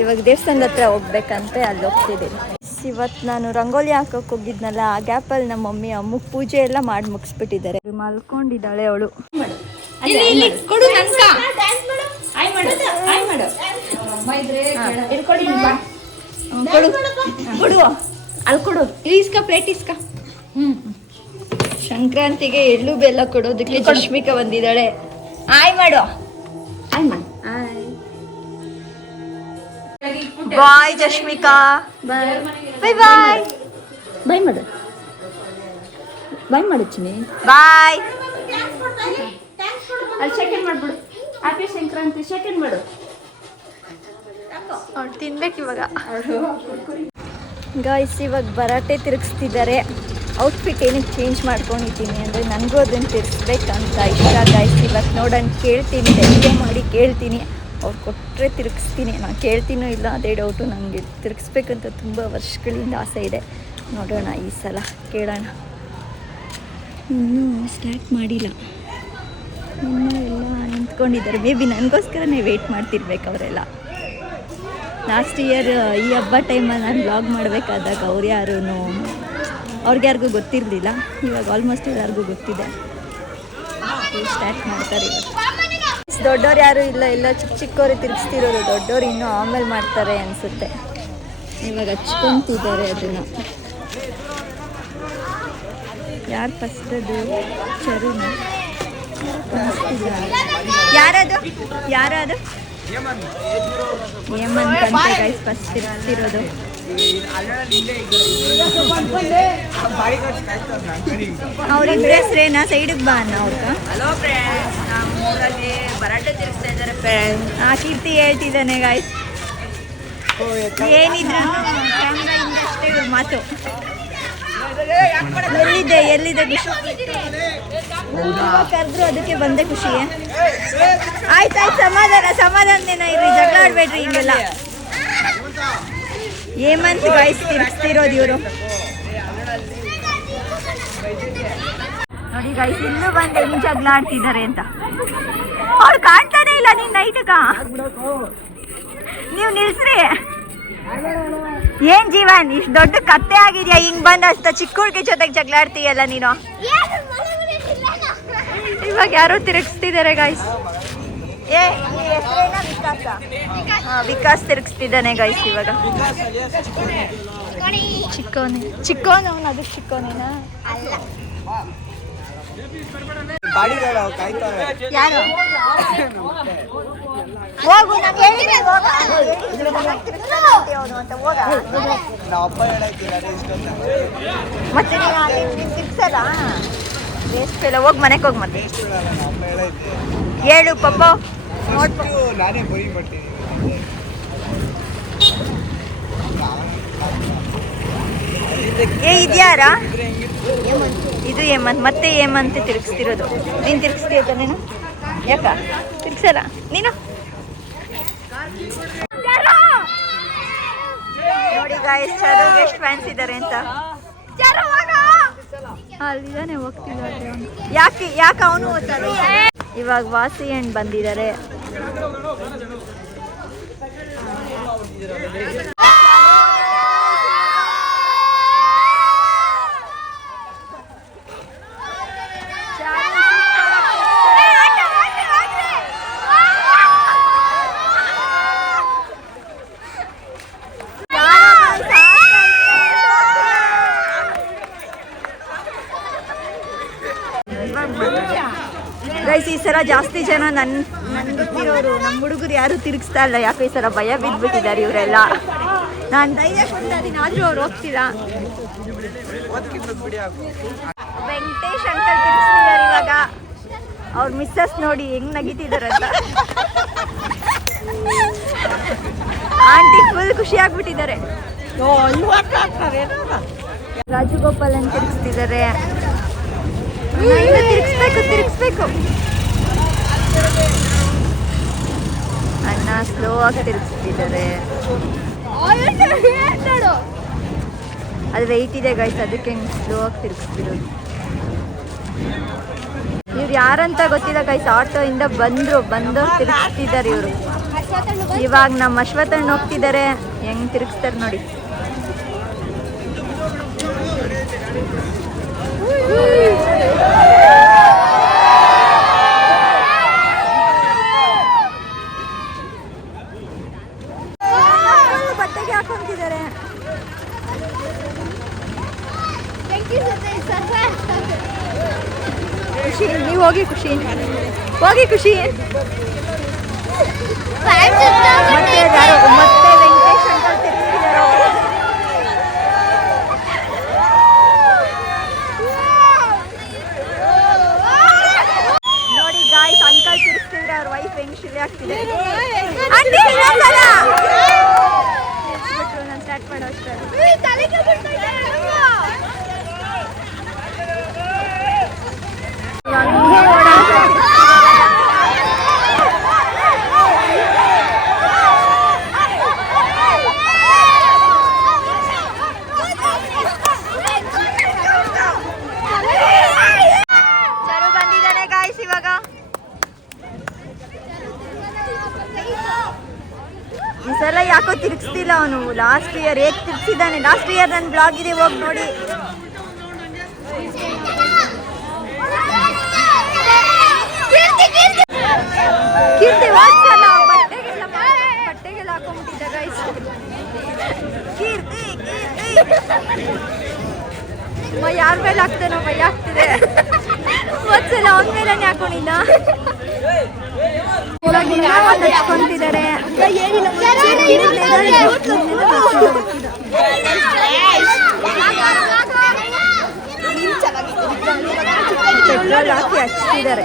ಇವಾಗ ದೇವಸ್ಥಾನದ ಹತ್ರ ಹೋಗ್ಬೇಕಂತೆ ಅಲ್ಲಿ ಹೋಗ್ತಿದ್ದೀನಿ. ಇವತ್ತು ನಾನು ರಂಗೋಲಿ ಹಾಕೋಕೆ ಹೋಗಿದ್ನಲ್ಲ ಆ ಗ್ಯಾಪಲ್ಲಿ ನಮ್ಮ ಮಮ್ಮಿ ಅಮ್ಮಗ್ ಪೂಜೆ ಎಲ್ಲ ಮಾಡಿ ಮುಗಿಸ್ಬಿಟ್ಟಿದ್ದಾರೆ. ಮಲ್ಕೊಂಡಿದ್ದಾಳೆ ಅವಳು. ಕೊಡು ಕೊಡು. ಅಲ್ಲಿ ಕೊಡು. ಇಸ್ಕ ಪ್ಲೇಟ್ ಇಸ್ಕ. ಸಂಕ್ರಾಂತಿಗೆ ಎಳ್ಳು ಬೆಲ್ಲ ಕೊಡೋದಕ್ಕೆ ಚಶ್ಮಿಕಾ ಬಂದಿದ್ದಾಳೆ. ಆಯ್ ಮಾಡು. ಆಯ್ ಮಾಡು. ಬಾಯ್ ಜಶ್ಮಿಕಾ ಬಾಯ್ ಬಾಯ್ ಬಾಯ್ ಬಾಯ್ ಮಾಡು ಬಾಯ್ ಮಾಡು ಚಿನಿ ಬಾಯ್ ಅಲ್ಲಿ ಸೆಕೆಂಡ್ ಮಾಡ್ಬಿಡು. ಹ್ಯಾಪಿ ಸಂಕ್ರಾಂತಿ ಸೆಕೆಂಡ್ ಮಾಡು. ಅವ್ಳು ತಿನ್ಬೇಕು ಇವಾಗ ಗಾಯ್ಸ್ ಇವಾಗ ಬರಾಟೆ ತಿರುಗಿಸ್ತಿದ್ದಾರೆ. ಔಟ್ಫಿಟ್ ಏನಕ್ಕೆ ಚೇಂಜ್ ಮಾಡ್ಕೊಂಡಿದ್ದೀನಿ ಅಂದರೆ ನನಗೂ ಅದನ್ನು ತಿರ್ಸ್ಬೇಕಂತ ಇಷ್ಟ ಗಾಯ್ಸ್ ಇವತ್ತು ನೋಡೋಣ, ಕೇಳ್ತೀನಿ ಧೈರ್ಯ ಮಾಡಿ ಕೇಳ್ತೀನಿ. ಅವ್ರು ಕೊಟ್ಟರೆ ತಿರುಗಿಸ್ತೀನಿ. ನಾನು ಕೇಳ್ತೀನೋ ಇಲ್ಲ ಅದೇ ಡೌಟು ನನಗೆ ತಿರುಗಿಸ್ಬೇಕಂತ ತುಂಬ ವರ್ಷಗಳಿಂದ ಆಸೆ ಇದೆ. ನೋಡೋಣ ಈ ಸಲ, ಕೇಳೋಣ. ಇನ್ನೂ ಸ್ಟಾರ್ಟ್ ಮಾಡಿಲ್ಲ. ಇನ್ನೂ ಎಲ್ಲ ನಿಂತ್ಕೊಂಡಿದ್ದಾರೆ. ಮೇ ಬಿ ನನಗೋಸ್ಕರನೇ ವೆಯ್ಟ್ ಮಾಡ್ತಿರ್ಬೇಕು ಅವರೆಲ್ಲ. ಲಾಸ್ಟ್ ಇಯರ್ ಈ ಹಬ್ಬ ಟೈಮಲ್ಲಿ ನಾನು ಬ್ಲಾಗ್ ಮಾಡಬೇಕಾದಾಗ ಅವ್ರು ಯಾರೂ ಅವ್ರಿಗೆ ಯಾರಿಗೂ ಗೊತ್ತಿರಲಿಲ್ಲ. ಇವಾಗ ಆಲ್ಮೋಸ್ಟ್ ಎಲ್ಲರಿಗೂ ಗೊತ್ತಿದೆ. ಸ್ಟಾರ್ಟ್ ಮಾಡ್ತಾರೆ ದೊಡ್ಡವ್ರು ಯಾರು ಇಲ್ಲ ಇಲ್ಲ, ಚಿಕ್ಕ ಚಿಕ್ಕವರು ತಿರುಗಿಸ್ತಿರೋದು ದೊಡ್ಡವ್ರು ಇನ್ನೂ ಆಮೇಲೆ ಮಾಡ್ತಾರೆ ಅನ್ಸುತ್ತೆ. ಇವಾಗ ಹಚ್ಕೊತಿದ್ದಾರೆ ಅದನ್ನ. ಯಾರು ಫಸ್ಟ್ ಅದು? ಚರುನ? ಯಾರದು? ಯಾರದು? ಹೇಮಂತ್ ಅಂತ ಗೈಸ್ ಫಸ್ಟ್ ತಿರುಗ್ತಿರೋದು ಅವ್ರಿಬ್ರ ಹೆಸ್ರೇನಾ ಸೈಡಿಗೆ ಬಾ ಅನ್ನ ಊರಲ್ಲಿ ಬರಾಟೆ ತಿರುಗಿಸ್ತಾ ಇದ್ದಾರೆ ಫ್ರೆಂಡ್ ಆ ಕೀರ್ತಿ ಹೇಳ್ತಿದ್ದಾನೆ ಗಾಯ್ಸ್ ಏನಿದ್ರು ಇವ್ರ ಮಾತು. ಎಲ್ಲಿದೆ ಎಲ್ಲಿದೆ ಖುಷಿ? ಕರೆದ್ರು ಅದಕ್ಕೆ ಬಂದೆ ಖುಷಿ. ಆಯ್ತಾಯ್ತು ಸಮಾಧಾನ ಸಮಾಧಾನ ಇರ್ರಿ ಜಗಳ ಆಡ್ಬೇಡ್ರಿ ಹಿಂಗೆಲ್ಲ. ಏಮಂತ್ ಗಾಯ್ಸ್ ತಿರ್ಗಿಸ್ತಿರೋದು ಇವರು. ನೋಡಿ ಗಾಯ್ಸ್ ಇನ್ನು ಬಂದು ಹೆಂಗ್ ಜಗಳ ಆಡ್ತಿದ್ದಾರೆ ಅಂತ. ಅವ್ರು ಕಾಣ್ತಾನೆ ಇಲ್ಲ ನೀನ್ ನೈಟಕ ನೀವು ನಿಲ್ಸ್ರಿ. ಏನ್ ಜೀವನ್ ಇಷ್ಟು ದೊಡ್ಡ ಕತ್ತೆ ಆಗಿದ್ಯಾ? ಹಿಂಗ್ ಬಂದ ಅಷ್ಟ ಚಿಕ್ಕ ಹುಡುಗಿ ಜೊತೆಗೆ ಜಗಳ ಆಡ್ತೀಯಲ್ಲ ನೀನು? ಇವಾಗ ಯಾರೋ ತಿರುಗಿಸ್ತಿದ್ದಾರೆ ಗಾಯ್ಸ್ ಏ ವಿಕಾಸ? ತಿರುಗಿಸ್ತಿದ್ದಾನೆ ಗೈಸ್ ಇವಾಗ. ಚಿಕ್ಕವನ ಅವನು, ಅದು ಚಿಕ್ಕವನೇನಾ ಯಾರು? ಹೋಗು, ನಾನು ಹೇಳಿದೆ ಹೋಗ. ಅವನು ಅಂತ ಹೋಗ ಮತ್ತೆ ನೀನು ಹೋಗಿ ಮನೆಗೆ ಹೋಗಿ ಮತ್ತೆ. ಹೇಳು ಪಪ್ಪ ನೋಡ್ಬೇಕು ನಾನೇ ಬರಿ ಮಾಡ್ತೀನಿ. ಏ ಇದ್ಯಾರ? ಇದು ಹೇಮಂತ್ ಮತ್ತೆ ಹೇಮಂತ್ ತಿರುಗಿಸ್ತಿರೋದು. ನೀನು ತಿರುಗಿಸ್ತೀಯ ನೀನು? ಯಾಕ? ತಿರ್ಗ್ಸಲ್ಲ? ನೀನು? ನೋಡಿ ಗಾಯಸ್ ಚರು ಎಷ್ಟು ಫ್ಯಾನ್ಸ್ ಇದ್ದಾರೆ ಅಂತ. ಅಲ್ಲಿದಾನೆ ಹೋಗ್ತಿದ್ದಾರೆ ಯಾಕೆ ಯಾಕೆ ಅವನು ಓದ್ತಾನೆ ಇವಾಗ ವಾಸಿ ಹಣ್ಣು ಬಂದಿದ್ದಾರೆ. ಗೈಸ್ ಈ ಸಲ ಜಾಸ್ತಿ ಜನ ನನ್ನ ನಮ್ಮ ಹುಡುಗರು ಯಾರು ತಿರುಗಿಸ್ತಾ ಇಲ್ಲ. ಯಾಕೆ ಈ ಸಲ ಭಯ ಬಿದ್ದುಬಿಟ್ಟಿದ್ದಾರೆ ಇವರೆಲ್ಲ. ನಾನು ಧೈರ್ಯ ಕೊಡ್ತಾ ಇದ್ದೀನಿ. ಆದರೂ ಅವ್ರು ಹೋಗ್ತೀರಾ? ವೆಂಕಟೇಶ್ ಅಂಕಲ್ ತಿರುಗಿಸ್ತಿದ್ದಾರೆ ಇವಾಗ. ಅವ್ರ ಮಿಸ್ಸಸ್ ನೋಡಿ ಹೆಂಗ್ ನಗಿತಿದ್ದಾರೆ ಅಂತ. ಆಂಟಿ ಫುಲ್ ಖುಷಿ ಆಗ್ಬಿಟ್ಟಿದ್ದಾರೆ. ರಾಜಗೋಪಾಲ್ ಅಂತ ತಿರುಗಿಸ್ತಿದ್ದಾರೆ. ತಿರುಗಿಸ್ಬೇಕು ತಿರುಗಿಸ್ಬೇಕು. ಅಣ್ಣ ಸ್ಲೋ ಆಗಿ ತಿರುಗಿಸ್ತಿದ್ದಾರೆ ಅದು ವೆಯ್ಟ್ ಇದೆ ಗೈಸ್ ಅದಕ್ಕೆ ಹೆಂಗೆ ಸ್ಲೋ ಆಗಿ ತಿರುಗಿಸ್ತಿರೋದು ಇವ್ರು ಯಾರಂತ ಗೊತ್ತಿಲ್ಲ ಗೈಸ್ ಆಟೋ ಇಂದ ಬಂದ್ರು ಬಂದು ತಿರುಗಿಸ್ತಿದ್ದಾರೆ ಇವರು. ಇವಾಗ ನಮ್ಮ ಅಶ್ವಥಣ್ಣ ಹೋಗ್ತಿದ್ದಾರೆ, ಹೆಂಗ್ ತಿರುಗಿಸ್ತಾರೆ ನೋಡಿ ಬಟ್ಟೆಗೆ ಹಾಕೊಂತಿದ್ದಾರೆ ಖುಷಿ. ನೀವು ಹೋಗಿ ಖುಷಿ. ಹೋಗಿ ಖುಷಿ. ಮತ್ತೆ ಯಾರು ಮತ್ತೆ ವೆಂಕಟೇಶ್ ಅಂಕಲ್ ನೋಡಿ ಗಾಯ್ಸ್ ಅಂಕಲ್ ತಿರ್ಗಿಸ್ತಿದ್ರೆ ಅವ್ರ ವೈಫ್ ಹೆಂಗ್ ಶಿಲೆ ಆಗ್ತಿದೆ. ನನ್ನ ನಾನು ಸ್ಟಾರ್ಟ್ ಮಾಡೋ ಚರು ಬಂದಿದ್ದಾನೆ ಗಾಯ್ಸ್ ಇವಾಗ ಈ ಸಲ ತಿರ್ಗಿಸ್ತಿಲ್ಲ ಅವನು. ಲಾಸ್ಟ್ ಇಯರ್ ಹೇಗ್ ತಿರ್ಸಿದ್ದಾನೆ ಲಾಸ್ಟ್ ಇಯರ್ ನನ್ನ ಬ್ಲಾಗ್ ಇದೆ, ಹೋಗಿ ನೋಡಿ. ಯಾರ ಮೇಲೆ ಹಾಕ್ತಾನೋ, ಭಯ ಆಗ್ತಿದೆ. ಒಂದ್ಸಲ ಅವನ ಮೇಲೆ ಹಾಕೊಂಡಿದ್ದ ಹಚ್ಕೊಂತಿದ್ದಾರೆ ಪೆಟ್ರೋಲ್ ಹಾಕಿ ಹಚ್ತಿದ್ದಾರೆ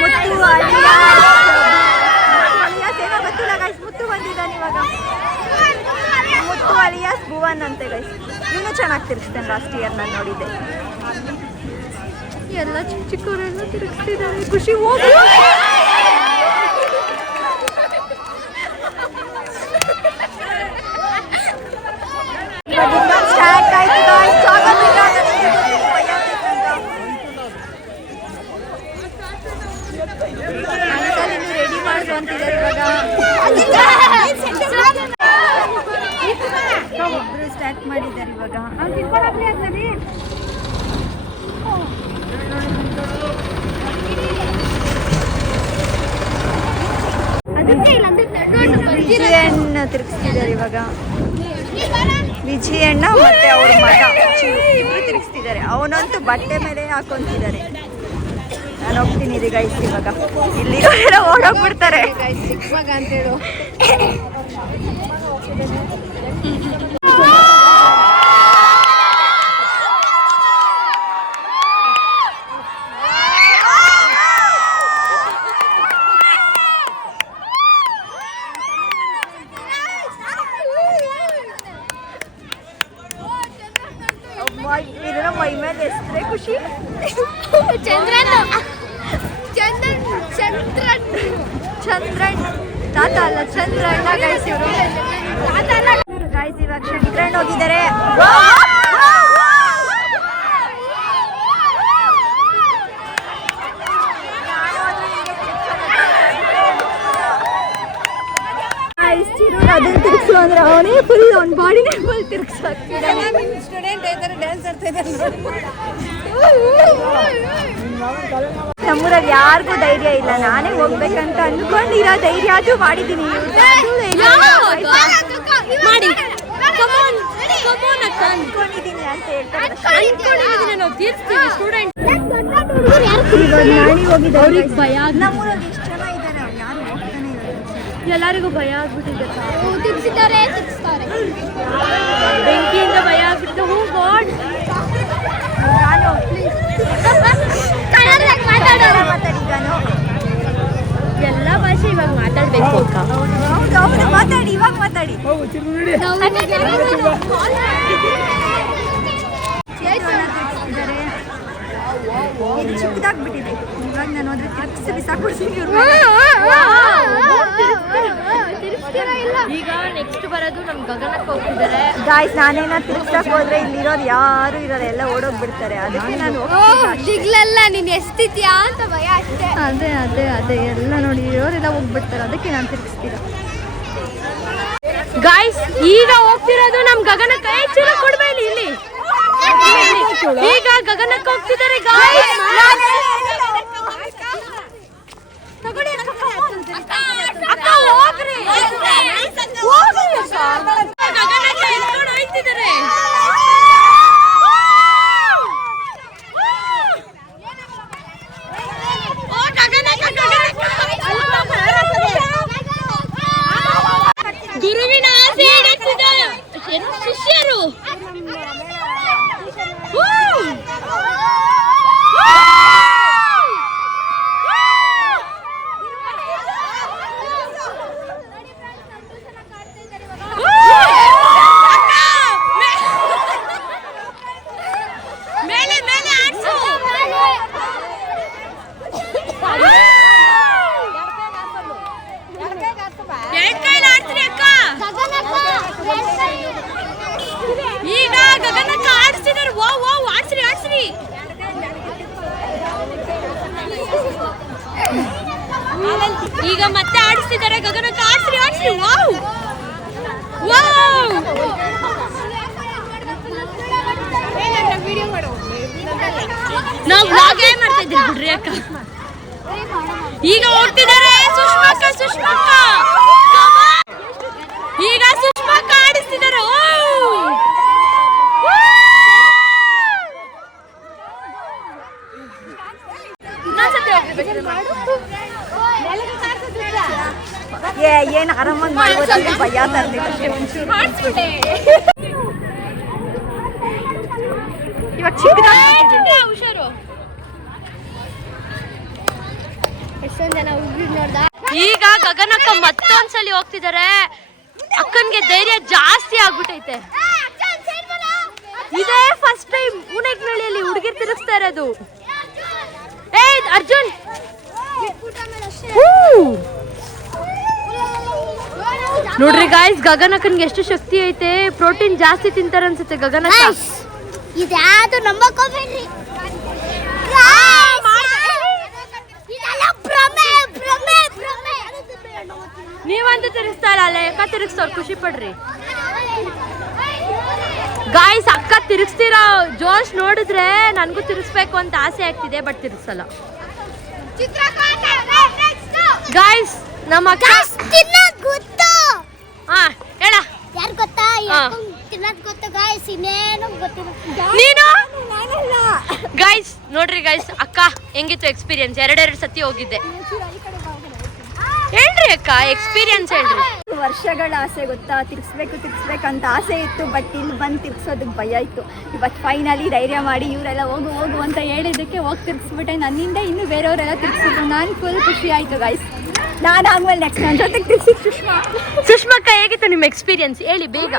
ಮುತ್ತು ಅಲಿಯಾಸ್ ಏನೋ ಗೊತ್ತಿಲ್ಲ ಗೈಸ್ ಮುತ್ತು ಬಂದಿದ್ದಾನೆ ಇವಾಗ ಮುತ್ತು ಅಲಿಯಾಸ್ ಭುವನ್ ಅಂತೆ ಗೈಸ್ ಇನ್ನೂ ಚೆನ್ನಾಗಿ ತಿರ್ಗಿಸ್ತಾನೆ ಲಾಸ್ಟ್ ಇಯರ್ ನಾನು ನೋಡಿದ್ದೆ ಎಲ್ಲ ಚಿಕ್ಕ ಚಿಕ್ಕವರೆಲ್ಲ ತಿರುಗಿಸ್ತಿದ್ದಾರೆ ಖುಷಿ ಹೋಗಿ ಸ್ಟಾರ್ಟ್ ಆಯ್ತು guys. ಸಾಕಾಗ್ಬಿಟ್ಟ ನನಗೆ ಗೊತ್ತಿಲ್ಲ ಭಯ ಆಗ್ತಿತ್ತು ರೆಡಿ ಮಾಡ್ರು ಅಂತಿದ್ದಾರೆ ಇವಾಗ ಒಬ್ರು ಸ್ಟಾರ್ಟ್ ಮಾಡಿದ್ದಾರೆ ಇವಾಗ ವಿಜಯಣ್ಣ ತಿರುಗಿಸ್ತಿದ್ದಾರೆ ಇವಾಗ. ವಿಜಯಣ್ಣ ಮತ್ತೆ ಅವ್ರ ಮಗ ಇಬ್ರು ತಿರುಗಿಸ್ತಿದ್ದಾರೆ. ಅವನಂತೂ ಬಟ್ಟೆ ಮೇಲೆ ಹಾಕೊಂತಿದ್ದಾರೆ. ನಾನು ಹೋಗ್ತೀನಿ ರೀ ಗೈಸ್ ಇವಾಗ. ಇಲ್ಲಿ ಓಡೋಗ್ಬಿಡ್ತಾರೆ ಮೈ ಇದನ್ನ ಮೈ ಮೇಲೆ ಎಷ್ಟೇ ಖುಷಿ ಚಂದ್ರನ್ ಚಂದ್ರನ್ ಚಂದ್ರನ್ ಚಂದ್ರಣ್ಣ ತಾತ ಅಲ್ಲ ಚಂದ್ರಣ್ಣ ಗೈಸ್ ಇವರು ಚಂದ್ರಣ್ಣ ಹೋಗಿದ್ದಾರೆ ಅದನ್ನ ತಿರ್ಗಿಸು ಅಂದ್ರೆ ಅವನೇ ಫುಲ್ ಅವ್ನ ಬಾಡಿನೇ ಫುಲ್ ತಿರ್ಗಿಸಾಕ್ತಿದ್ದಾನೆ ಸ್ಟೂಡೆಂಟ್ ಇದ್ದಾರೆ ಡ್ಯಾನ್ಸ್ ಆಡ್ತಾ ನಮ್ಮೂರಲ್ಲಿ ಯಾರಿಗೂ ಧೈರ್ಯ ಇಲ್ಲ ನಾನೇ ಹೋಗ್ಬೇಕಂತ ಅನ್ಕೊಂಡಿರೋ ಧೈರ್ಯ ಅದು ಮಾಡಿದ್ದೀನಿ. ಮಾಡಿ ಅಂತ ಹೇಳ್ತಾರೆ. ನಾವು ತೀರ್ಸ್ತೀವಿ ಸ್ಟೂಡೆಂಟ್. ಭಯ ನಮ್ಮೂರಲ್ಲಿ ಎಷ್ಟು ಜನ ಇದ್ದಾರೆ ಯಾರು ಹೋಗ್ತಾನೆ ಇಲ್ಲ. ಎಲ್ಲರಿಗೂ ಭಯ ಆಗ್ಬಿಟ್ಟಿದೆ ಬೆಂಕಿಯಿಂದ ಭಯ ಆಗ್ಬಿಟ್ಟು ಹೂ ಗಾಡ್. ನಾನು ಮಾತಾಡೋರು. ಮಾತಾಡಿ ಭಾಷೆ ಇವಾಗ ಮಾತಾಡ್ಬೇಕು ಅಕ್ಕ ಹೌದು ಹೌದು ಮಾತಾಡಿ ಇವಾಗ ಮಾತಾಡಿ. ಇದು ಚಿಕ್ಕದಾಗ್ಬಿಟ್ಟಿದೆ ಇವಾಗ ನಾನು ಅದ್ರ ತಿರುಗಿಸಿ ಬಿಸಾಕ್ಬಿಡ್ತೀನಿ ಈಗ ನೆಕ್ಸ್ಟ್ ಬರೋದು ನಮ್ ಗಗನಕ್ಕೆ ಹೋಗ್ತಿದ್ದಾರೆ ಗಾಯ್ಸ್ ನಾನೇನ ತಿರ್ಗ್ಸಕ್ ಹೋದ್ರೆ ಇಲ್ಲಿರೋರು ಯಾರು ಇರಲ್ಲ ಎಲ್ಲ ಓಡೋಗ್ಬಿಡ್ತಾರೆ ಅದಕ್ಕೆ ನಾನು ಸಿಗ್ಲಲ್ಲ ನೀನ್ ಎಷ್ಟಿದ್ಯಾ ಅಂತ ಭಯ ಅಷ್ಟೇ ಅದೇ ಅದೇ ಅದೇ ಎಲ್ಲ ನೋಡಿ ಇರೋರೆಲ್ಲ ಹೋಗ್ಬಿಡ್ತಾರೆ ಅದಕ್ಕೆ ನಾನು ತಿರ್ಗಿಸ್ತೀರ ಗಾಯ್ಸ್ ಈಗ ಹೋಗ್ತಿರೋದು ನಮ್ ಗಗನಕ್ಕೆ ಕೈ ಚೂರು ಕೊಡ್ಬೇಡಿ ಇಲ್ಲಿ ಈಗ ಗಗನಕ್ಕೆ ಹೋಗ್ತಿದ್ದಾರೆ ಗಗನಕ್ಕೆ ಹೋಗ್ತಿದ್ದಾರೆ ಓ ಗಗನಕ್ಕೆ ಗುರುವಿನ ಆಸೆ ಈಡೇರಿಸಿದ ಶಿಷ್ಯರು ಹೂ! ಮೇಲೆ ಮೇಲೆ ಆಡ್ಸು ಎರಡ್ ಕೈಲಿ ಆಡ್ಸ್ರಿ ಅಕ್ಕ ಈಗ ಗಗನಕ್ಕ ಆಡಿಸ್ತಿದ್ದಾರೆ ಓ ಓ ಆಡ್ಸ್ರಿ ಆಡ್ಸ್ರಿ ಈಗ ಮತ್ತೆ ಆಡಿಸ್ತಿದ್ದಾರೆ. ಗಗನ ಆಡ್ಸ್ರಿ ಆಡ್ಸ್ರಿ. ವಾವ್. ವಾವ್. ನಾವು ವ್ಲಾಗ್ ಏನ್ ಮಾಡ್ತಾ ಇದ್ದೀವಿ ನೋಡ್ರಿ ಅಕ್ಕ? ಈಗ ಹೋಗ್ತಿದ್ದಾರೆ. ಸುಷ್ಮಾ ಸುಷ್ಮಾ ಈಗ ಸುಷ್ಮಕ್ಕ ಆಡಿಸ್ತಿದ್ದಾರೆ ಓ! ಓ! ಇನ್ನೊಂದ್ಸತಿ ಹೋಗ್ಬೇಕು ಏ ಏನು ಆರಾಮಾಗಿ ಮಾಡ್ಬೋದು ಭಯ ತರ್ಲಿಕ್ಕೆ ಇವಾಗ ಚಿಕ್ಕದಾಗ್ಬಿಟ್ಟಿದೆ. ಹುಷಾರು. ಎಷ್ಟೊಂದ್ ಜನ ಹುಡುಗಿ ನೋಡ್ದ? ಈಗ ಗಗನಕ್ಕ ಮತ್ತೊಂದ್ಸಲಿ ಹೋಗ್ತಿದಾರೆ. ಅಕ್ಕನ್ಗೆ ಧೈರ್ಯ ಜಾಸ್ತಿ ಆಗ್ಬಿಟ್ಟೈತೆ. ಇದೇ ಫಸ್ಟ್ ಟೈಮ್ ಉಣೆಗ್ನಳ್ಳಿಯಲ್ಲಿ ಹುಡುಗಿರ್ ತಿರುಗಿಸ್ತಾ ಇರೋದು. ಏ ಅರ್ಜುನ್! ನೋಡ್ರಿ ಗಾಯ್ಸ್ ಗಗನಕ್ಕನ್ಗೆ ಎಷ್ಟು ಶಕ್ತಿ ಐತೆ? ಪ್ರೋಟೀನ್ ಜಾಸ್ತಿ ತಿಂತಾರ ಅನ್ಸುತ್ತೆ ಗಗನಕ್ಕ. ಇದ್ಯಾವುದು ನಂಬಕೋಬೇಡ್ರಿ ನೀವಂತೂ ತಿರುಗಿಸ್ತಾ ಇಲ್ಲ ಅಲ್ಲ ಯಾಕ ತಿರುಗಿಸ್ತವ್ರು ಖುಷಿ ಪಡ್ರಿ. ಗಾಯ್ಸ್ ಅಕ್ಕ ತಿರುಗಿಸ್ತಿರೋ ಜೋಶ್ ನೋಡಿದ್ರೆ ನನಗೂ ತಿರುಗಿಸ್ಬೇಕು ಅಂತ ಆಸೆ ಆಗ್ತಿದೆ ಬಟ್ ತಿರುಗಿಸಲ್ಲ. ಗಾಯ್ಸ್ ನಮ್ಮ ಅಕ್ಕ ಹಾ ಹೇಳ. ಯಾರು ಗೊತ್ತಾ. ತಿನ್ನೋದ್ ಗೊತ್ತು ಗಾಯ್ಸ್ ಇನ್ನೇನು ಗೊತ್ತಿಲ್ಲ. ನೀನು? ಗಾಯ್ಸ್ ನೋಡ್ರಿ ಗಾಯ್ಸ್ ಅಕ್ಕ ಹೆಂಗಿತ್ತು ಎಕ್ಸ್ಪೀರಿಯನ್ಸ್ ಎರಡೆರಡು ಸತಿ ಹೋಗಿದ್ದೆ. ಹೇಳ್ರಿ ಅಕ್ಕ ಎಕ್ಸ್ಪೀರಿಯನ್ಸ್ ಹೇಳ್ರಿ. ವರ್ಷಗಳ ಆಸೆ ಗೊತ್ತಾ? ತಿರ್ಗಿಸ್ಬೇಕು ಅಂತ ಆಸೆ ಇತ್ತು ಬಟ್ ಇಲ್ಲಿ ಬಂದು ತಿರ್ಗ್ಸೋದಕ್ಕೆ ಭಯ ಇತ್ತು. ಇವತ್ತು ಫೈನಲಿ ಧೈರ್ಯ ಮಾಡಿ ಇವರೆಲ್ಲ ಹೋಗು ಹೋಗು ಅಂತ ಹೇಳಿದ್ದಕ್ಕೆ ಹೋಗಿ ತಿರ್ಗಿಸ್ಬಿಟ್ಟೆ. ನನ್ನಿಂದ ಇನ್ನು ಬೇರೆಯವರೆಲ್ಲ ತಿರ್ಗಿಸಿದ್ರು. ನಾನು ಫುಲ್ ಖುಷಿ ಆಯಿತು ಗಾಯ್ಸ್ ನಾನು ಆದ್ಮೇಲೆ ನೆಕ್ಸ್ಟ್ ನನ್ನ ಜೊತೆಗೆ ಸುಷ್ಮಾ. ಸುಷ್ಮಕ್ಕ ಹೇಗಿತ್ತು ನಿಮ್ಮ ಎಕ್ಸ್ಪೀರಿಯನ್ಸ್ ಹೇಳಿ ಬೇಗ.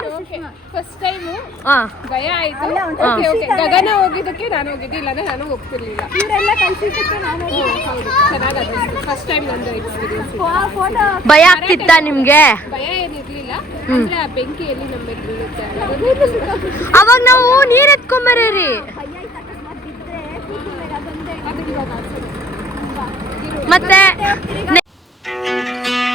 ಫಸ್ಟ್ ಟೈಮು ಹಾ. ಭಯ ಆಯ್ತು. ಓಕೆ ಓಕೆ ಗಗನ ಹೋಗಿದ್ದಕ್ಕೆ ನಾನು ಹೋಗಿದ್ದೆ ಇಲ್ಲಾಂದ್ರೆ ನಾನು ಹೋಗ್ತಿರ್ಲಿಲ್ಲ. ಇವರೆಲ್ಲ ಕಲ್ಸಿದ್ದಕ್ಕೆ ನಾನು ಹೌದು. ಚೆನ್ನಾಗಿ ಫಸ್ಟ್ ಟೈಮ್ ನಂದು ಎಕ್ಸ್ಪೀರಿಯನ್ಸ್ ಫೋಟೋ ಭಯ ಆಗ್ತಿತ್ತಾ ನಿಮಗೆ? ಭಯ ಏನಿರ್ಲಿಲ್ಲ. ಅಂದ್ರೆ ಆ ಬೆಂಕಿಯಲ್ಲಿ ನಮ್ಮ ಮೇಲೆ ಅವಾಗ ನಾವು ನೀರ್ ಎತ್ಕೊಂಬರೀ ಆಸೆ. ಮತ್ತೆ Música